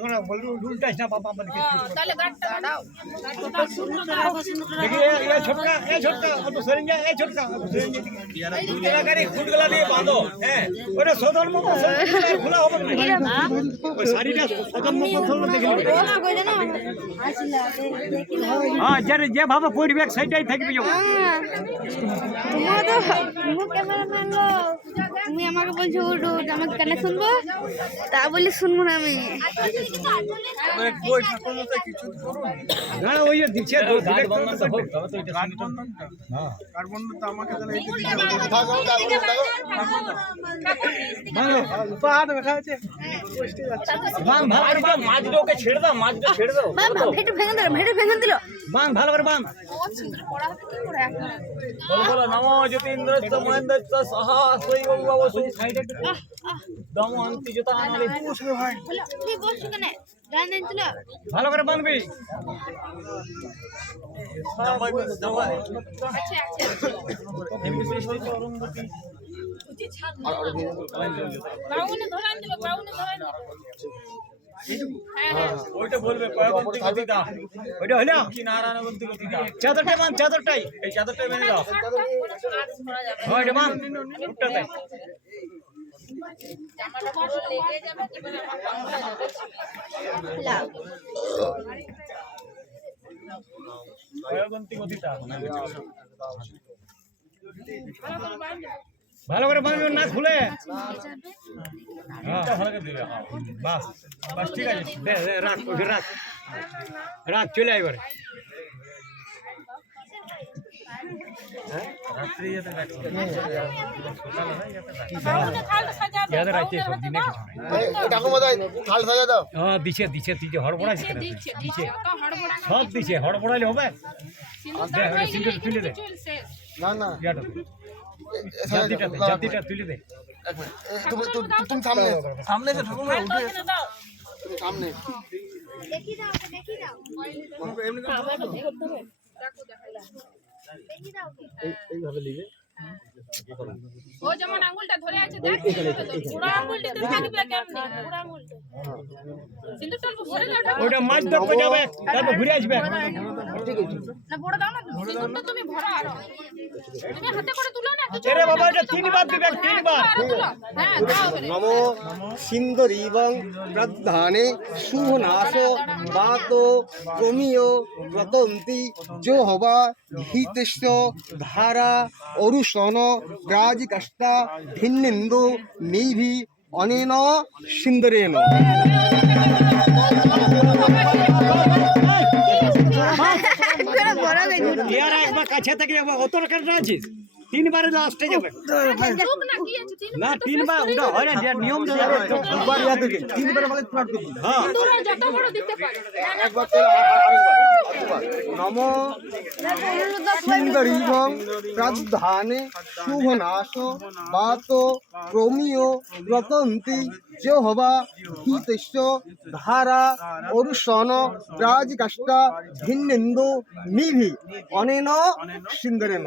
তোর বলবি উল্টাইস না বাবা আমাদের হ্যাঁ, তাহলে সিঁদুরটা দাও। দেখি এ ছোটকা এ ছোটকা অত সরিন যা এ ছোটকা সরিন যা দুই জায়গায় ফুটগুলা দিয়ে বাঁধো হ্যাঁ। ওটা সদর মতো খোলা হবে না। ওই শাড়িটা সদর মতো ধরলো দেখি। হ্যাঁ যারে যে ভাবে পরিবেশ সেটাই থাকবে যখন হ্যাঁ, তোমরা তো তুমি ক্যামেরাম্যান লোক তুমি আমাকে বলছো উঠ আমাকে কেন শুনব? তা বলে শুনব না আমি। ভালো করে? বলো সহা ভালো করে বাঁধবি। আছে আছে বাউনে ধরান দিবে বাউনে ধরান দিবে। ওইটা বলবে ওইটা হলো কি নারায়ণগন্তি গতিদা চাদরটা মান চাদরটাই এই চাদরটাই মেনে দাও হ্যাঁ মান উঠটাতে পুরো ভালো করে বাইরে ভালো করে বাঁধবি না খুলে। হ্যাঁ। ভালো বাস বাস ঠিক আছে। রাখ রাখ। রাখ চলে আয় হ্যাঁ? দিছে দিছে দিছে হড়বড়াইছে সব দিছে। হড়বড়াইলে হবে। হয়ে না না। তুমি সামনে। সামনে সামনে। দেখি দাও দেখি দাও। দেখো দেখাইলা দেখি দাও ওকে। ও যেমন আঙ্গুলটা ধরে আছে দেখ পুরো আঙ্গুলটিতে থাকবে কেমনে? পুরো আঙ্গুলটা সিঁদুরটা অল্প ভরে দাও ওটা মাছ ধরতে যাবে তারপর ঘুরে আসবে না বড় দাও না সিঁদুরটা তুমি ভরো আরও। তুমি হাতে করে তুলো না কিছু বাবা এটা তিনবার দিবে তিনবার। হ্যাঁ দাও প্রধানে বাত প্রতন্তি। যো হবা ধারা অরুষণ ব্রাজিকাষ্টা ভিন্নিন্দু নিভি অনেন সুন্দরেন। একবার কাছে থাকলে অত রকম আছিস? তিনবারে লাস্টে যাবে। চুপ না তিনবার ওটা হয় না নিয়ম দুবার ইয়া থেকে। তিনবার মানে স্টার্ট হ্যাঁ। যত বড় দিতে পারে। একবার নম সিন্দরীবং প্রধানে শুভনাশ বাত ক্রমীয় প্রতন্তি জহবা হবা হিতেশ্ব ধারা অরুষণ ব্রাজিকাষ্টা ভিন্নিন্দু নিভি অনেন সিন্দরেণ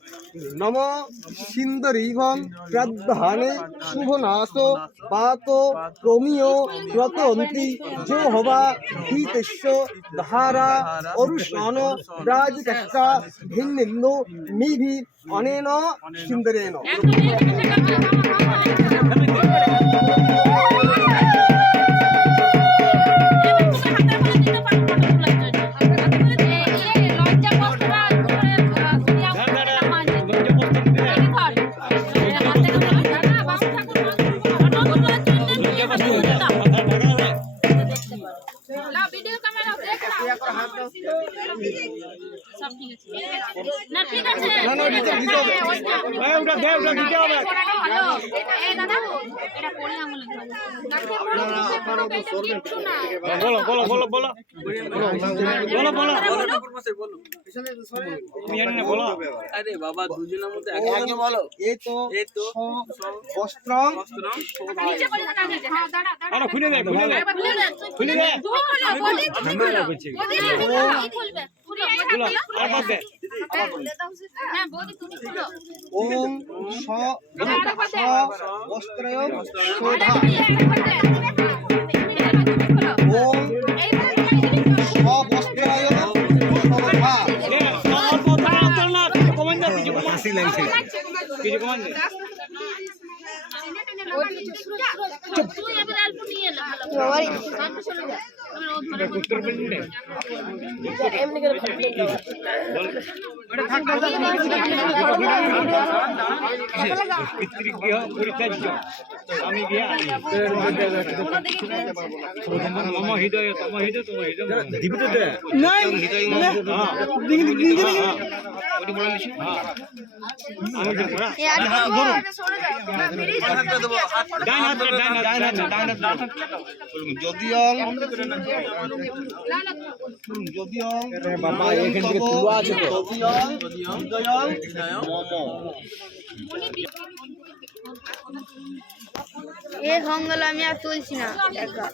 নম সিন্দরীভং প্রধানে শুভনাশ পাত ক্রমীয় প্রতন্তি যো হবা ভীতেশ্ব ধারা অরুষণ ব্রাজিকাষ্টা ভিন্নিন্দু নিভি অনেন সিন্দরেণ Спасибо. সব ঠিক আছে না ঠিক আছে না, না, দিতে দিতে হবে। এই ওটা দে ওটা দিতে হবে ভালো এই দাদা এটা পড়ে আঙুলে কিচ্ছু না বলো বলো বলো বলো বলো বলো তুমি জানি না বলো আরে বাবা দুজনের মধ্যে আগে আগে বলো এই তো বস্ত্রম নিচে করে দাদা নিচে হ্যাঁ দাঁড়া দাঁড়া খুলে দে খুলে দে খুলে দে বলি বলি হ্যাঁ বলি তুমি খুলো ওম স তুমি খুলো ওম স বস্ত্রয়ম অল্প অল্প অল্প না কিছু কমান এবার অল্প নিয়ে এলে ভালো বাবারই অল্প চলে যা তুমি ও ধরে উত্তর বললি না পিতৃ গৃহ পরিত্যাজ্য আমি গিয়া মম হৃদয় তম হৃদয় তম হৃদয় দিবিতে দে নাই আমি যে পড়া এ আর সরে যাও তোমরা বেরিয়ে যাও ডান হাত ডান হাত ডান হাত ডান হাত যদিও যদিও বাবা এখান থেকে তুলা আছে তো যদিও হৃদয়ং মম এ হঙ্গল আমি আর তুলছি না। একা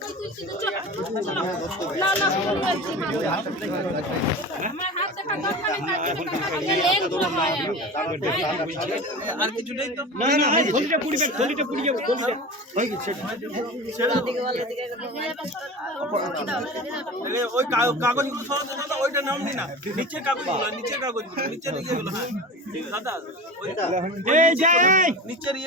হয়ে আর কিছু নেই তো পুড়ি পুড়ি যাবে ওই কা- কাগজগুলো সরাতে ওইটা নাম নি। না নিচে কাগজগুলো নিচে কাগজগুলো নিচের ইয়েগুলো। হ্যাঁ দাদা ওই এই! নিচের ইয়ে